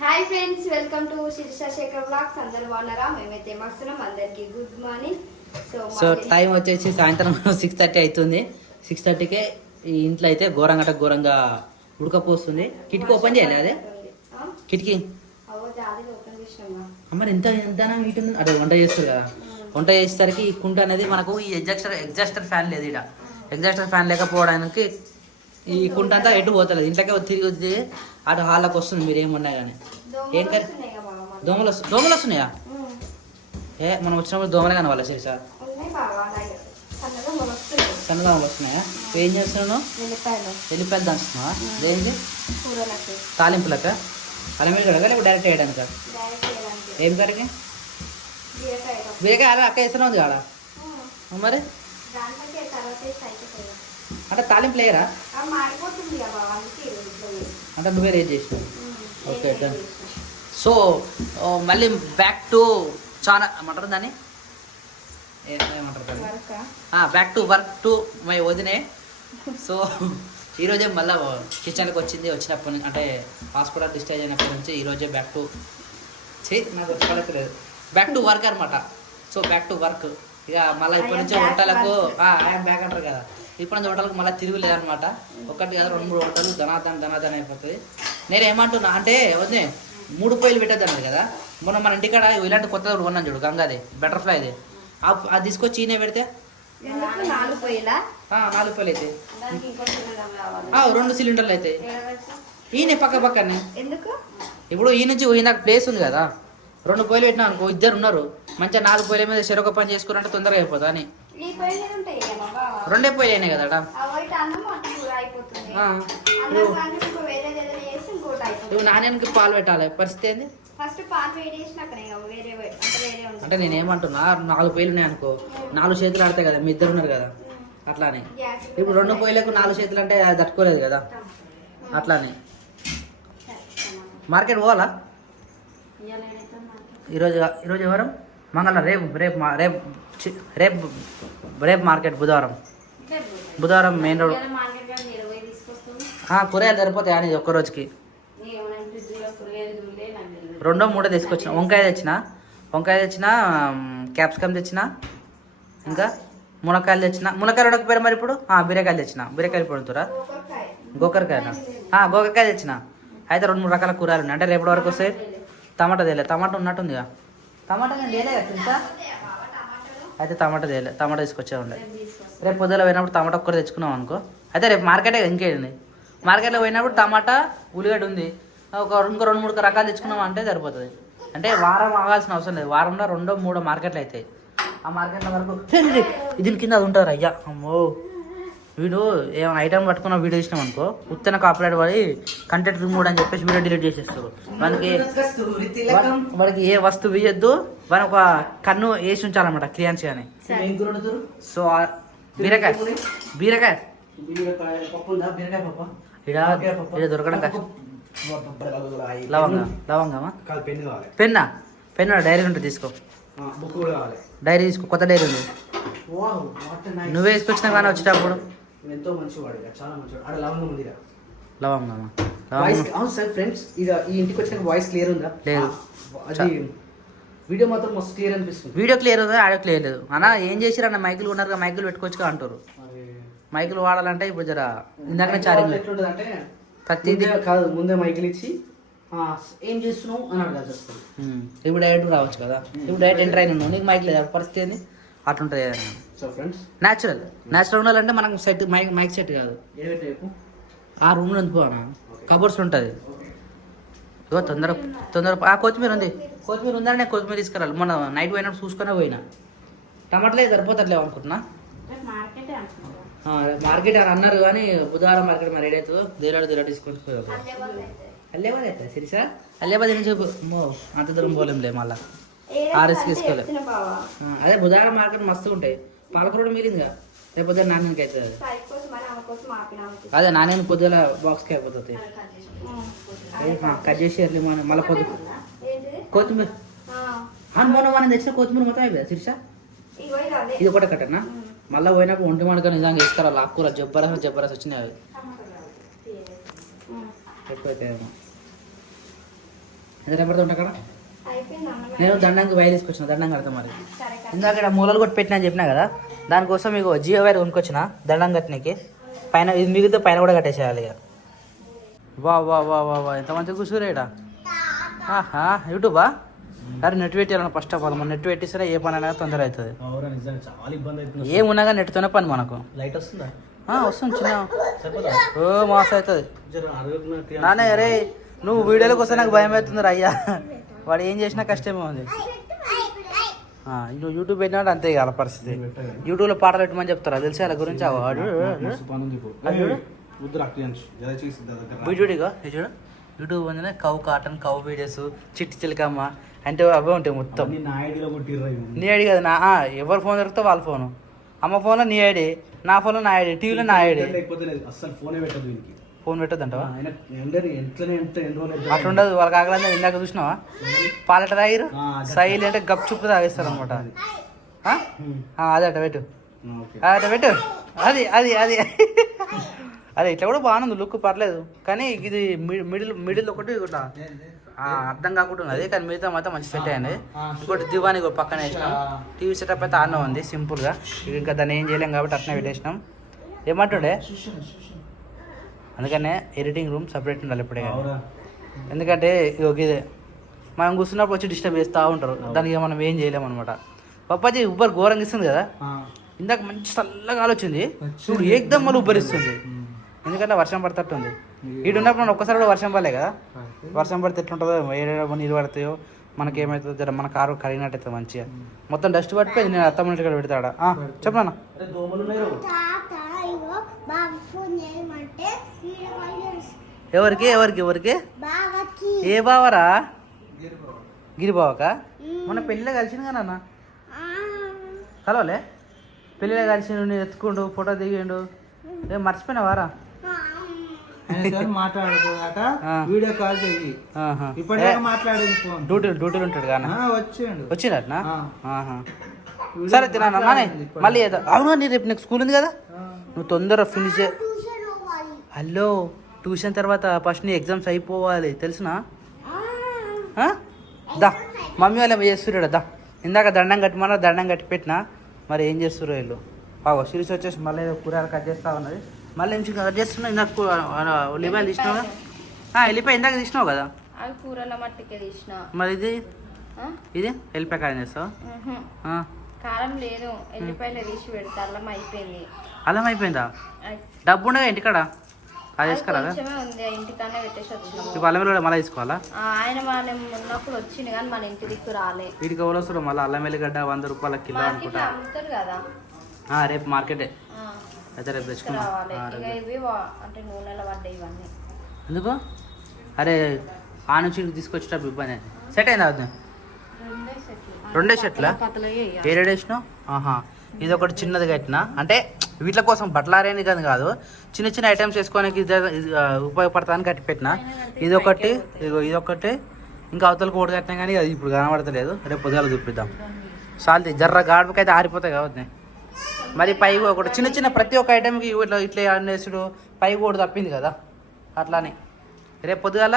Hi friends, welcome to Shirisha Shekhar vlogs. అందరూ బాగున్నారా? మేమైతే మస్తున్నాం. అందరికి గుడ్ మార్నింగ్. సో టైం వచ్చేసి సాయంత్రం 6:30 అవుతుంది. 6:30కే ఈ ఇంట్లో అయితే ఘోరంగా ఉడకపోస్తుంది. కిటికీ ఓపెన్ చేయాలి. అదే కిటికీ అమ్మ ఎంత నీట్ ఉంది. అదే వంట చేస్తారు కదా, వంట చేసేసరికి ఈ కుంట అనేది మనకు ఈ ఎగ్జాస్టర్ ఫ్యాన్ లేదు. ఇక్కడ ఎగ్జాస్టర్ ఫ్యాన్ లేకపోవడానికి ఈ కుంట అంతా ఎటు పోతలేదు. ఇంట్లోకే తిరిగి వచ్చి అటు హాల్లోకి వస్తుంది. మీరు ఏమున్నా కానీ ఏం కర్రీ దోమలు వస్తున్నాయా? మనం వచ్చినప్పుడు దోమలే కనవాలా శిరీష? సన్న దోమలు వస్తున్నాయా? ఏం చేస్తున్నావు? ఎల్లిపాయలు దంచుతున్నావా? దేనికి? తాలింపులక అల్లం కడగా లేకపోతే డైరెక్ట్ వేయడానిక? ఏం కర్రీకి? బీరకాయ అలా అక్క వేస్తూనే ఉంది కాడ. మరి అంటే తాలింపు లేయరా? అంటే నువ్వే రేట్ చేసినావు. Okay done. సో మళ్ళీ బ్యాక్ టు చాలా ఏమంటారు దాన్ని, ఏమంటారు దాన్ని, back to work to my వదినే. సో ఈరోజే మళ్ళీ కిచెన్కి వచ్చినప్పటి నుంచి, అంటే హాస్పిటల్ డిశ్చార్జ్ అయినప్పటి నుంచి ఈరోజే బ్యాక్ టు నాకు చెప్పలేదు, బ్యాక్ టు వర్క్ అనమాట. So back to work. ఇక మళ్ళీ ఇప్పటి నుంచి వంటలకు ఐఎమ్ బ్యాక్ అంటారు కదా, ఇప్పటి నుంచి వంటలకు మళ్ళీ తిరుగులేదనమాట. ఒకటి కదా 2-3 వంటలు ధనాధన అయిపోతుంది. నేను ఏమంటున్నా అంటే వద్దే 3 పొయ్యిలు పెట్టద్దు అన్నారు కదా. మొన్న మన ఇంటికాడ ఇలాంటి కొత్తగా కొన్నాను చూడు, గంగాది బటర్ఫ్లైది. అది తీసుకొచ్చి ఈయన పెడితే 4 పొయ్యిలు అయితే 2 సిలిండర్లు అయితే ఈయన పక్కనే. ఇప్పుడు ఈ నుంచి నాకు ప్లేస్ ఉంది కదా, 2 పొయ్యిలు పెట్టినా అనుకో, 2 ఉన్నారు మంచిగా 4 పొయ్యిల మీద చెరొక పని చేసుకున్నట్టు తొందరగా అయిపోతా అని 2 పొయ్యిలు అయినాయి కదా. ఇప్పుడు నాణ్యానికి పాలు పెట్టాలి, పరిస్థితి ఏంది? అంటే నేనేమంటున్నా, 4 పొయ్యిలు ఉన్నాయి అనుకో, 4 చేతులు ఆడతాయి కదా, మీ ఇద్దరు ఉన్నారు కదా, అట్లానే. ఇప్పుడు 2 పొయ్యిలకు 4 చేతులు అంటే అది తట్టుకోలేదు కదా, అట్లానే. మార్కెట్ పోవాలా ఈరోజు ఎవరు? మంగళవారం. రేపు మార్కెట్ బుధవారం మెయిన్ రోడ్. కూరగాయలు సరిపోతాయి అని ఒక్కరోజుకి 2-3 తీసుకొచ్చిన. వంకాయ తెచ్చిన, క్యాప్సికమ్ తెచ్చిన, ఇంకా మునక్కాయలు తెచ్చిన. మునక్కాయలు ఉడకపోయారు మరి. ఇప్పుడు బీరకాయలు తెచ్చిన. బీరకాయలు పొడుతురా? గోకరకాయ తెచ్చిన. అయితే 2-3 రకాల కూరలు ఉన్నాయి. అంటే రేపటి వరకు వస్తాయి. టమాటా తేలే, టమాటా ఉన్నట్టుందిగా. టమాటా నేను తేలే తెలుసా? అయితే టమాటా తీసుకొచ్చే ఉండే. రేపు పొద్దున పోయినప్పుడు టమాటా ఒక్కరు తెచ్చుకున్నాం అనుకో. అయితే రేపు మార్కెటే ఇంకేంది, మార్కెట్లో పోయినప్పుడు టమాటా ఉల్లిగడ్డ ఉంది, ఇంకో 2-3 రకాలు తెచ్చుకున్నాం అంటే సరిపోతుంది. అంటే వారం ఆగాల్సిన అవసరం లేదు. వారంలో 2-3 మార్కెట్లు అవుతాయి. ఆ మార్కెట్ల వరకు దీని కింద అది ఉంటారు. అయ్యా అమ్మో, వీడు ఏమైనా ఐటమ్ పట్టుకున్న వీడియో ఇచ్చినాం అనుకో, ఉత్తన కాపీరైట్ పడి కంటెంట్ రిమూవ్ అని చెప్పేసి వీడియో డిలీట్ చేసేస్తారు. వాడికి ఏ వస్తువు ఇవ్వద్దు, వాని ఒక కన్ను వేసి ఉంచాలన్నమాట, క్రియాన్స్ కానీ. సో బీరకాయ ఇక్కడ దొరకడం కష్టం. లవంగమా? పెన్నా డైరీ ఉంటుంది, తీసుకో. డైరీ తీసుకో, కొత్త డైరీ ఉంది. నువ్వే వేసుకొచ్చినా కానీ వచ్చేటప్పుడు. ఎంతో మంచివాడు, చాలా మంచివాడు. లవంగమా? అవును సార్. ఫ్రెండ్స్, ఇక ఈ ఇంటికి వచ్చిన వాయిస్ క్లియర్ ఉందా? లేదు. అది వీడియో మాత్రం మస్తు క్లియర్ అనిపిస్తుంది. వీడియో క్లియర్ ఉందా? ఆడియో క్లియర్ లేదు అన్న. ఏం చేసిరు అన్న? మైకులు ఉన్నారు, మైకులు పెట్టుకోవచ్చుగా అంటారు. మైకులు వాడాలంటే ఇప్పుడు జర ఇందాకనే ఛార్జింగ్ ఎట్లుంటుంది అంటే, ప్రతిదీ కాదు, ముందే మైకులు ఇచ్చి ఏం చేస్తున్నావు అని అడగాల్సి వస్తుంది. ఇప్పుడు డైరెక్ట్ రావచ్చు కదా. ఇప్పుడు డైరెక్ట్ ఎంటర్ అయిన ఉన్నావు, నీకు మైక్ లేదు, పరిస్థితి ఏంది? అట్లుంటుంది ఏదైనా. సో ఫ్రెండ్స్, న్యాచురల్ ఉండాలంటే మనకు సెట్ మైక్ సెట్ కాదు. ఆ రూమ్లో పోనా కబోర్డ్స్ ఉంటుంది. ఇగో తొందర కొత్తిమీర ఉందని నేను కొత్తిమీర తీసుకురాలి. మొన్న నైట్ పోయినప్పుడు చూసుకునే పోయినా. టమాటాలే సరిపోతట్లేవు అనుకుంటున్నా. మార్కెట్ అని అన్నారు కానీ బుధవారం మార్కెట్ మరి రెడీ అవుతుందో దేలాడు తీసుకొని పోయావు. అల్లేబాద్ అవుతుంది సిరిసా? అల్లేబాద్ నుంచి అంత దూరం పోలేంలే, మళ్ళీ రిస్క్ తీసుకోలేదు. అదే బుధవారం మార్కెట్ మస్తు ఉంటాయి. పాలకూర మిగిలిందిగా, రేపు పొద్దున నాణ్యానికి అవుతుంది. అదే నాణ్యాన్ని పొద్దున బాక్స్కి అయిపోతుంది. కట్ చేసి మళ్ళీ కొత్తిమీర మొన్న మనం తెచ్చిన కొత్తిమీర మొత్తం అయిపోయింది సిరిసా. ఇది ఒకటే కట్టనా? మళ్ళీ పోయినప్పుడు ఒంటి మనక నిజంగా వేసుకోవాలి. ఆకుకూర జబ్బరస్ వచ్చినాయి. అవి ఎక్కువైతే ఎంత టైం పడుతుంది అక్కడ? అయిపోయింది అన్నం. నేను దండంకి వైర్ తీసుకొచ్చిన, దండం కడతా మరి. సరే కదా. ఇందాక ఇక్కడ మూలలు కొట్టి పెట్టినా అని చెప్పినా కదా, దానికోసం మీకు జియో వైర్ కొనుక్కొచ్చిన దండం కట్టడానికి. పైన ఇది మిగిలితే పైన కూడా కట్టేసేయాలి ఇక. వా వా వా వా వా ఎంత మంచిగా కూర్చోరేడా. ఆహా యూట్యూబా? అరే నెట్ పెట్టాలన్న ఫస్ట్ ఆఫ్ ఆల్. మన నెట్ పెట్టిస్తేనే ఏ పని అయినా తొందర అవుతుంది. చాలా ఇబ్బంది అవుతుంది. ఏమున్నాగా నెట్తోనే పని మనకు. లైట్ వస్తుందా? వస్తుంది చిన్న. ఓ మాస్ అవుతుంది నానే. అరే నువ్వు వీడియోలకు వస్తే నాకు భయం అవుతుంది రా అయ్యా. వాడు ఏం చేసినా కష్టమే ఉంది. యూట్యూబ్ పెట్టినాడు అంతే ఇక పరిస్థితి. యూట్యూబ్లో పాటలు పెట్టమని చెప్తారా తెలిసి వాళ్ళ గురించి. చూడుగా చూడు యూట్యూబ్ అంటే కౌ కాటన్ కౌ వీడియోస్ చిట్టి చిలకమ్మ అంటే అవే ఉంటాయి మొత్తం. నీ ఐడి కదా నా ఎవరి ఫోన్ దొరికితే వాళ్ళ ఫోను. అమ్మ ఫోన్లో నీ ఐడి, నా ఫోన్లో నా ఐడి, టీవీలో నా ఐడి. ఫోన్ పెట్టద్దంటావా? అట్లా ఉండదు. వాళ్ళకి ఆగలేదు. ఇందాక చూసినావా పాలట తాగిరు సైలెంట్ గప్ చుప్పు తాగిస్తారు అనమాట. అదే అట్ట పెట్టు, అట్ట పెట్టు. అది అది అది అదే ఇట్లా కూడా బాగుంది లుక్, పర్లేదు. కానీ ఇది మిడిల్ ఒకటి ఇట్లా అర్థం కాకుండా ఉన్నది. కానీ మిగతా మాత్రం మంచి సెట్ అయ్యండి. ఇంకోటి దివాని పక్కన వేసినాం. టీవీ సెటప్ అయితే ఆనే ఉంది సింపుల్గా. ఇంకా దాన్ని ఏం చేయలేం కాబట్టి అట్నే పెట్టేసినాం. ఏమంటుండే అందుకనే ఎడిటింగ్ రూమ్ సపరేట్ ఉండాలి ఎప్పుడే. ఎందుకంటే ఇదే మనం కూర్చున్నప్పుడు వచ్చి డిస్టర్బ్ చేస్తూ ఉంటారు. దానికి మనం ఏం చేయలేము అనమాట. పప్పాజీ ఉబ్బర్ ఘోరంగా ఇస్తుంది కదా. ఇందాక మంచి చల్లగా ఆలోచింది చూడు, ఏకదమ్ మళ్ళీ ఉబ్బరిస్తుంది. ఎందుకంటే వర్షం పడతట్టుంది. ఈడు ఉన్నప్పుడు మనం ఒక్కసారి కూడా వర్షం పడలే కదా. వర్షం పడితే ఎట్లుంటుందో, ఏ నీళ్ళు పడతాయో, మనకేమవుతుందో జర మన కారు కడిగినట్టు అవుతుంది మంచిగా. మొత్తం డస్ట్ పట్టిపోయి నేను అత్తమ్మ ఇక్కడ పెడతాడా. చెప్పనా ఎవరికి ఎవరికి ఎవరికి ఏ బావరా? గిరిబావకా? మొన్న పెళ్ళిలో కలిసింది కదా నాన్న. కలవలే? పెళ్ళిలో కలిసిండు, నేను ఎత్తుకుండు, ఫోటో దిగిండు. ఏం మర్చిపోయినావారా? మాట్లాడుకోట వీడియో కాల్ చెయ్యి. ఇప్పటికే మాట్లాడేది ఫోన్. డ్యూటీలు ఉంటాడు కానీ వచ్చిండటనా? సరే తిన్నా మళ్ళీ అవును. నీ రేపు నీకు స్కూల్ ఉంది కదా, నువ్వు తొందరగా ఫినిష్ చే. హలో ట్యూషన్ తర్వాత ఫస్ట్ నీ ఎగ్జామ్స్ అయిపోవాలి తెలుసునా? దా మమ్మీ వాళ్ళు చేస్తుర్రు దా. ఇందాక దండం కట్టమన్నా దండం కట్టి పెట్టినా. మరి ఏం చేస్తుర్రు వీళ్ళు? బాగా సిరీస్ వచ్చేసి మళ్ళీ కూరగాయలు కట్ చేస్తా ఉన్నది. మళ్ళీ ఏం కట్ చేస్తున్నా? ఇందాక ఉల్లిపాయలు తీసినావు కదా. వెళ్ళిపోయి ఇందాక తీసినావు కదా. మరి ఇది ఇది వెళ్ళిపోయి కారం చేస్తావు? కారం లేదు, ఎల్లిపాయలు తీసి పెడతా. అల్లం అయిపోయింది. అల్లం అయిపోయిందా? డబ్బు ఉండగా ఇంటికాడ అది వేసుకోరా? ఇంటికానే పెట్టేసి వచ్చినాము. ఇప్పుడు అల్లం వెల్లిగడ్డ మళ్ళీ తీసుకోవాలా? ఆయన మనం ఉన్నప్పుడు వచ్చింది కానీ మన ఇంటి దిక్కు రాలే. వీడికి ఎవరు వస్తారు మళ్ళీ? అల్లం వెల్లిగడ్డ 100 రూపాయల కిలో అనుకుంటా. అమ్ముతారు కదా. రేపు మార్కెటే అయితే రేపు తెచ్చుకున్నాం. అంటే నూనెల పడ్డాయి ఇవన్నీ. ఎందుకు? అరే ఆ నుంచి తీసుకొచ్చేటప్పుడు ఇబ్బంది. సెట్ అయిందా? అవుతుంది. 2 సెట్లా? ఏ రేట్ వేసినావు? ఇది ఒకటి చిన్నది కట్టినా. అంటే వీటి కోసం బట్టలారేని కాదు, చిన్న చిన్న ఐటమ్స్ వేసుకోవడానికి ఉపయోగపడతానికి కట్టి పెట్టిన. ఇదొకటి, ఇదొకటి, ఇంకా అవతలకు ఓడి కట్టినా కానీ అది ఇప్పుడు కనబడతలేదు. రేపు పొద్దుగాల చూపిద్దాం. సాల్తీ జర్ర గాడుపుకి అయితే ఆరిపోతాయి కాబట్టి. మరి పైకి ఒకటి చిన్న చిన్న ప్రతి ఒక్క ఐటమ్కి ఇట్లా ఇట్లా అనేసుడు పైకి ఓడి తప్పింది కదా అట్లానే. రేపు పొద్దుగాల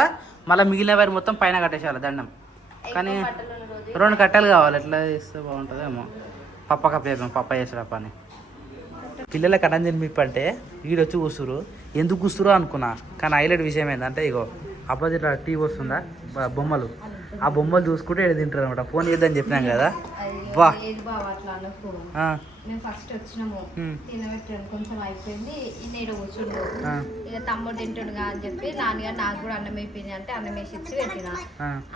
మళ్ళీ మిగిలిన వారి మొత్తం పైన కట్టేసేయాలి దండం. కానీ 2 కట్టలు కావాలి. ఎట్లా చేస్తే బాగుంటుందేమో. పప్ప కప్పేద్దాం, పప్ప చేసాడు పని. పిల్లలకి అన్నం తినిపిప్పంటే వీడొచ్చి కూస్తురు. ఎందుకు కూస్తురు అనుకున్నా. కానీ హైలైట్ విషయం ఏంటంటే ఇగో అపోజిట్ టీవీ వస్తుందా బొమ్మలు, ఆ బొమ్మలు చూసుకుంటే ఏడు తింటారు అనమాట. ఫోన్ చేద్దని చెప్పినాం కదా. బా మేము ఫస్ట్ వచ్చినాము, తినబెట్టాను కొంచెం అయిపోయింది. నేను కూర్చుండు ఇక తమ్ముడు తింటుండగా అని చెప్పి నాన్నగారు నాకు కూడా అన్నం అయిపోయింది అంటే అన్నం వేసి ఇచ్చి పెట్టిన.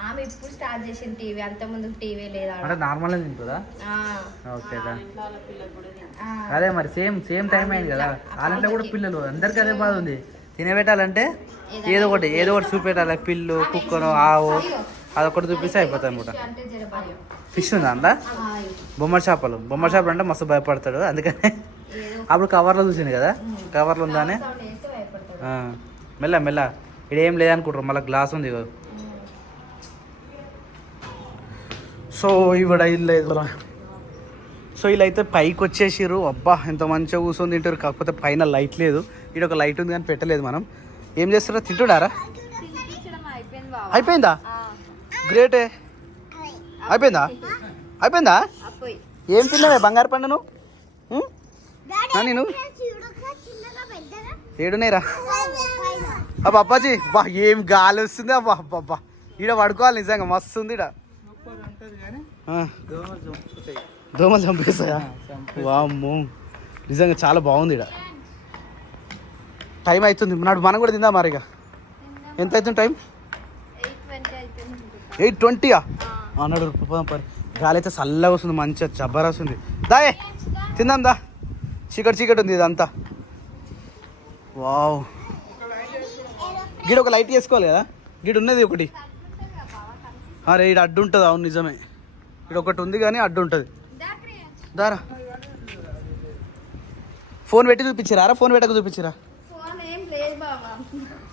ఆమె ఇప్పుడు స్టార్ట్ చేసింది టీవీ. అంత ముందు టీవీ లేదా నార్మల్ తింటుందా? ఓకే అదే మరి సేమ్ టైం అయింది కదా. వాళ్ళంటే కూడా పిల్లలు అందరికి అదే బాధ ఉంది. తినబెట్టాలంటే ఏదో ఒకటి చూపెట్టాలి. పిల్లు కుక్కను ఆవు అదొకటి చూపిస్తే అయిపోతాయి అనమాట. ఫిష్ ఉందా అందులో? బొమ్మల చేపలు అంటే మస్తు భయపడతాడు. అందుకనే అప్పుడు కవర్లో చూసింది కదా, కవర్లో ఉందానే మెల్ల మెల్ల ఇక్కడ ఏం లేదనుకుంటారు. మళ్ళీ గ్లాస్ ఉంది. సో ఇవిడ ఇల్లు సో ఇలా అయితే పైకి వచ్చేసారు. అబ్బా ఎంత మంచిగా కూర్చొని తింటారు. కాకపోతే పైన లైట్ లేదు. ఇక్కడ ఒక లైట్ ఉంది కానీ పెట్టలేదు. మనం ఏం చేస్తారో తింటున్నారా? అయిపోయిందా? గ్రేటే. అయిపోయిందా అయిపోయిందా? అపోయి ఏం తిన్నావే బంగారు పండు నువ్వు? నేను ఏడునేరా అబ్బా అప్పాజీ బా ఏం గాలి వస్తుంది అబ్బా అబ్బా. ఈడ పడుకోవాలి నిజంగా మస్తు ఉంది ఈడ. దోమలు చంపేస్తాయా? వామ్మో నిజంగా చాలా బాగుంది ఈడ. టైం అవుతుంది నాడు మనం కూడా తిందా మరి. ఇక ఎంత అవుతుంది టైం? 8:20 అన్నాడు. పరి గాలి అయితే చల్లగా వస్తుంది మంచిగా జబ్బర్ వస్తుంది. దాయే తిందాం దా. చీకటి ఉంది ఇదంతా. వావ్ గిడ ఒక లైట్ వేసుకోవాలి కదా. గిడ ఉన్నది ఒకటి. అరే ఈడ అడ్డు ఉంటుంది. అవును నిజమే ఇక్కడ ఒకటి ఉంది కానీ అడ్డు ఉంటుంది. దారా ఫోన్ పెట్టి చూపించారా? ఫోన్ పెట్టక చూపించారా?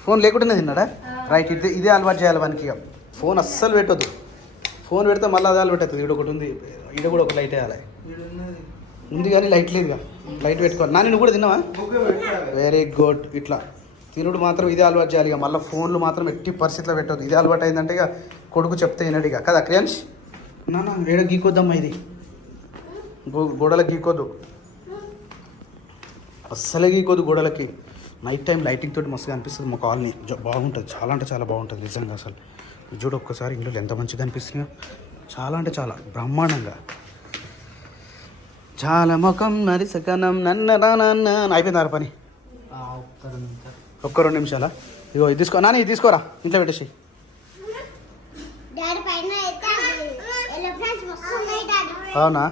ఫోన్ లేకుండానే తిన్నాడా? రైట్. ఇదే అలవాటు చేయాలి మనకి. ఇక ఫోన్ అస్సలు పెట్టొద్దు. ఫోన్ పెడితే మళ్ళీ అదే అలవాటు అవుతుంది. ఈడ ఒకటి ఉంది. ఈడ కూడా ఒక లైట్ వేయాలి. ఉంది కానీ లైట్ లేదుగా. లైట్ పెట్టుకోవాలి. నాని నువ్వు కూడా తిన్నావా? Very good. ఇట్లా తినుడు మాత్రం ఇదే అలవాటు చేయాలి. ఇక మళ్ళీ ఫోన్లు మాత్రం ఎట్టి పరిస్థితిలో పెట్టొద్దు. ఇదే అలవాటు అయిందంటే ఇక కొడుకు చెప్తే వినడు ఇక కదా క్రియాన్స్. నాన్న ఏడ గీకొద్దమ్మా. ఇది గోడలకు గీకొద్దు. అస్సలే గీకొద్దు గోడలకి. నైట్ టైం లైటింగ్ తోటి మస్తుగా అనిపిస్తుంది. మా కాలనీ బాగుంటుంది. చాలా అంటే చాలా బాగుంటుంది నిజంగా. అసలు చూడు ఒక్కసారి ఇంట్లో ఎంత మంచిగా అనిపిస్తుందో. చాలా అంటే చాలా బ్రహ్మాండంగా. చాలా ముఖం నరిసకనం నన్న అయిపోయింది పని. ఒక్క 2 నిమిషాలా? ఇగో ఇది తీసుకో నాని. ఇది తీసుకోరా ఇంట్లో పెట్టేసి. అవునా?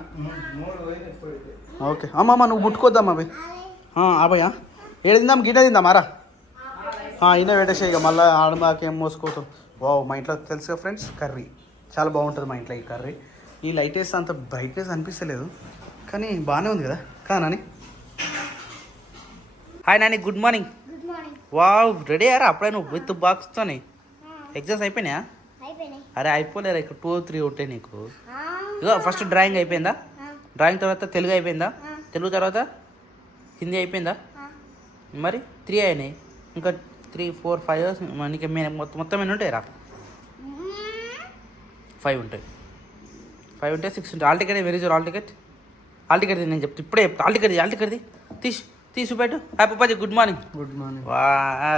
ఓకే అమ్మమ్మ నువ్వు ముట్టుకోద్దామా అవి. అబ్బాయా ఏడు తిందాం గిన్నె తిందామారా. ఇన్న పెట్టేసి ఇక మళ్ళీ ఆడమాకేం మోసుకోతాం. వావ్ మా ఇంట్లో తెలుసుగా ఫ్రెండ్స్ కర్రీ చాలా బాగుంటుంది మా ఇంట్లో. ఈ కర్రీ ఈ లైట్ వేస్తే అంత బ్రైట్నెస్ అనిపిస్తలేదు కానీ బాగానే ఉంది కదా కదా Nani. Hi Nani good morning. Wow ready అయ్యారా అప్పుడే నువ్వు విత్ బాక్స్తోని? ఎగ్జామ్స్ అయిపోయినాయా? అరే అయిపోలేరా. ఇక్కడ 2 3 ఉంటాయి నీకు. ఇగో ఫస్ట్ డ్రాయింగ్ అయిపోయిందా? డ్రాయింగ్ తర్వాత తెలుగు అయిపోయిందా? తెలుగు తర్వాత హిందీ అయిపోయిందా? మరి 3 అయినాయి. ఇంకా 3 4 5 మనకి మొత్తం ఎన్ని ఉంటాయి రా? 5 ఉంటాయి. 5 ఉంటే 6 ఉంటాయి. ఆల్ టికెట్ వెరీ జోర్. ఆల్ టికెట్ నేను చెప్తా ఇప్పుడే చెప్తా. ఆల్ టికెట్ది తీసి పెట్టు. హ్యాపీ పది గుడ్ మార్నింగ్. Good morning. వా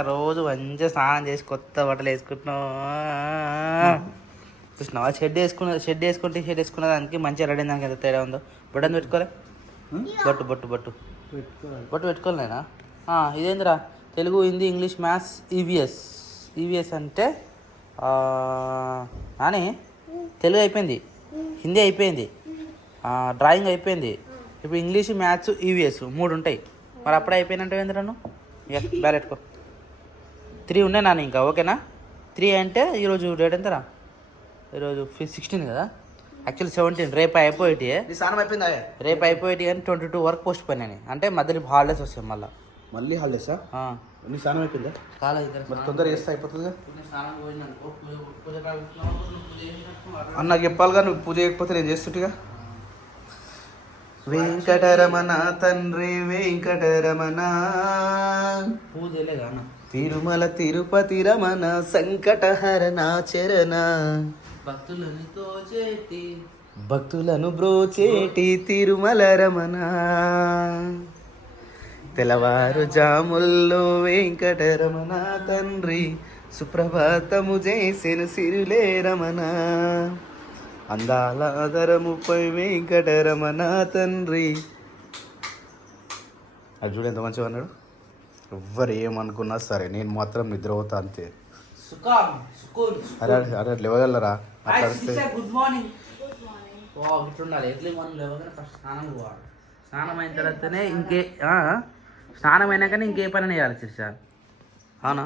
రోజు మంచిగా స్నానం చేసి కొత్త బట్టలు వేసుకుంటున్నావు చూసినావా? షెడ్ వేసుకున్న దానికి మంచిగా రెడీ దానికి ఎంత తేడా ఉందో. బటన్ పెట్టుకోలే? బొట్టు పెట్టుకోలేనా? ఇదేందిరా? Telugu Hindi English maths EVS అంటే అని తెలుగు అయిపోయింది, హిందీ అయిపోయింది, డ్రాయింగ్ అయిపోయింది. ఇప్పుడు ఇంగ్లీష్ మ్యాథ్స్ ఈవీఎస్ 3 ఉంటాయి. మరి అప్పుడే అయిపోయినట్టు ఏందిరా నువ్వు? బ్యాలెట్టుకో 3 ఉన్నాయి నాన్న ఇంకా. ఓకేనా? 3 అంటే ఈరోజు డేట్ ఎంతరా? ఈరోజు 16 కదా. యాక్చువల్లీ 17. రేపు అయిపోయేటి. రేపు అయిపోయేటి కానీ 22 వరకు పోస్ట్ పోయినాయి. అంటే మధ్యలో హాలిడేస్ వస్తాయి మళ్ళీ హాలిడేసా? నీ స్నానం అయిపోయిందా? కాలేదు. తొందరగా చేస్తే అయిపోతుందిగా. అన్న చెప్పాలిగా నువ్వు పూజ చేయకపోతే నేను చేస్తుంటేగా. వెంకటరమణ తండ్రి వెంకటరమణ పూజలేగా. తిరుమల తిరుపతి రమణ సంకటహరణ చరణ భక్తులను బ్రోచేటి తిరుమల రమణ. తెల్లవారు జాముల్లో వెంకటరమణ తండ్రి సుప్రభాతము చేసెను సిరులే రమణ. అందాల ఆదరముపై వెంకటరమణ తండ్రి. అది చూడు ఎంత మంచిగా అన్నాడు. ఎవ్వరు ఏమనుకున్నా సరే నేను మాత్రం నిద్రపోతా అంతే. అరే లేవగలరా? Good morning. ఇట్లుండాలి. ఎర్లీ మార్నింగ్ లేవగానే ఫస్ట్ స్నానం పోవాలి. స్నానం అయిన తర్వాతనే స్నానం అయినాకనే ఇంకే పని చేయాలి శిర్ష. అవునా?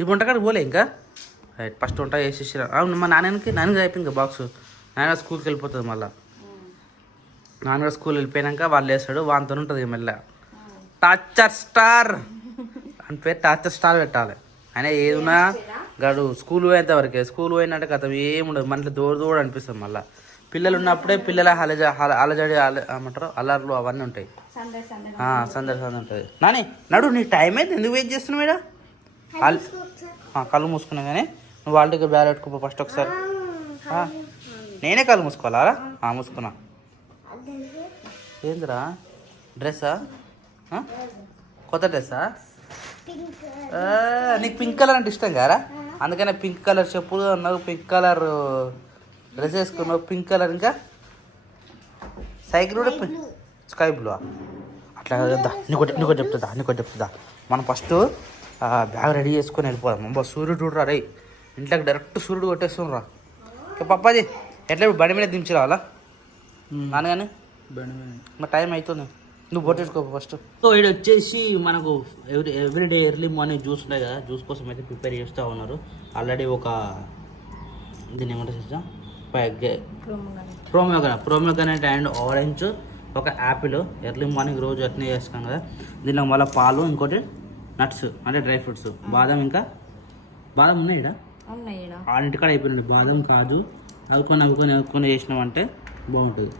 ఇప్పుడు వంటకాడికి పోలే ఇంకా. ఫస్ట్ వంట చేసేసి అవును. మా నాన్నకి అయిపోయింది బాక్స్. నాన్న స్కూల్కి వెళ్ళిపోతుంది. మళ్ళీ నాన్నగారు స్కూల్ వెళ్ళిపోయాక వాళ్ళు వేస్తాడు. వానితో ఉంటుంది మెల్ల. టార్చర్ స్టార్ అని పేరు. టార్చర్ స్టార్ పెట్టాలి. ఆయన ఏదున్నా గడు స్కూల్ పోయేంత వరకే. స్కూల్ పోయినట్టు కథ ఏముండదు. మనలో దూర అనిపిస్తుంది. మళ్ళీ పిల్లలు ఉన్నప్పుడే పిల్లల అలజడి ఏమంటారు అల్లర్లు అవన్నీ ఉంటాయి. సందడి ఉంటుంది. నాని నడు నీ టైం అయితే ఎందుకు వెయిట్ చేస్తున్నావు? కళ్ళు మూసుకున్నా కానీ నువ్వు వాళ్ళ దగ్గర బ్యాగ్ పెట్టుకో ఫస్ట్ ఒకసారి. నేనే కాలు మూసుకోవాలా? మూసుకున్నా. ఏందిరా డ్రెస్సా? కొత్త డ్రెస్సా? నీకు పింక్ కలర్ అంటే ఇష్టం కారా? అందుకనే పింక్ కలర్ చెప్పులు అన్నావు, పింక్ కలర్ డ్రెస్ వేసుకున్నావు, పింక్ కలర్. ఇంకా సైకిల్ కూడా స్కై బ్లూ. అట్లా నీకు చెప్తుందా మనం ఫస్ట్ బ్యాగ్ రెడీ చేసుకొని వెళ్ళిపోదాం. అబ్బా సూర్యుడు రా రే, ఇంట్లోకి డైరెక్ట్ సూర్యుడు కొట్టేస్తాం రా. పప్పాది ఎట్లా బండి మీద దించి రావాలా నాన్నగానే? బండి మీద మా టైం అవుతుంది, నువ్వు పొట్టేసుకో ఫస్ట్. సో ఇది వచ్చేసి మనకు ఎవ్రీడే ఎర్లీ మార్నింగ్ జ్యూస్ ఉంటాయి కదా, జ్యూస్ కోసం అయితే ప్రిపేర్ చేస్తూ ఉన్నారు. ఆల్రెడీ ఒక దీన్ని ఏమంటారు ప్రోమోగ్రానైట్ అండ్ ఆరెంజ్, ఒక యాపిల్ ఎర్లీ మార్నింగ్ రోజు అట్నే చేస్తాం కదా. దీనిలో మళ్ళీ పాలు, ఇంకోటి నట్స్ అంటే డ్రై ఫ్రూట్స్, బాదం. ఇంకా బాదం ఉన్నాయి ఇక్కడ, ఆరింటికాడ అయిపోయినాయి. బాదం, కాజు అవి కొన్ని చేసినామంటే బాగుంటుంది.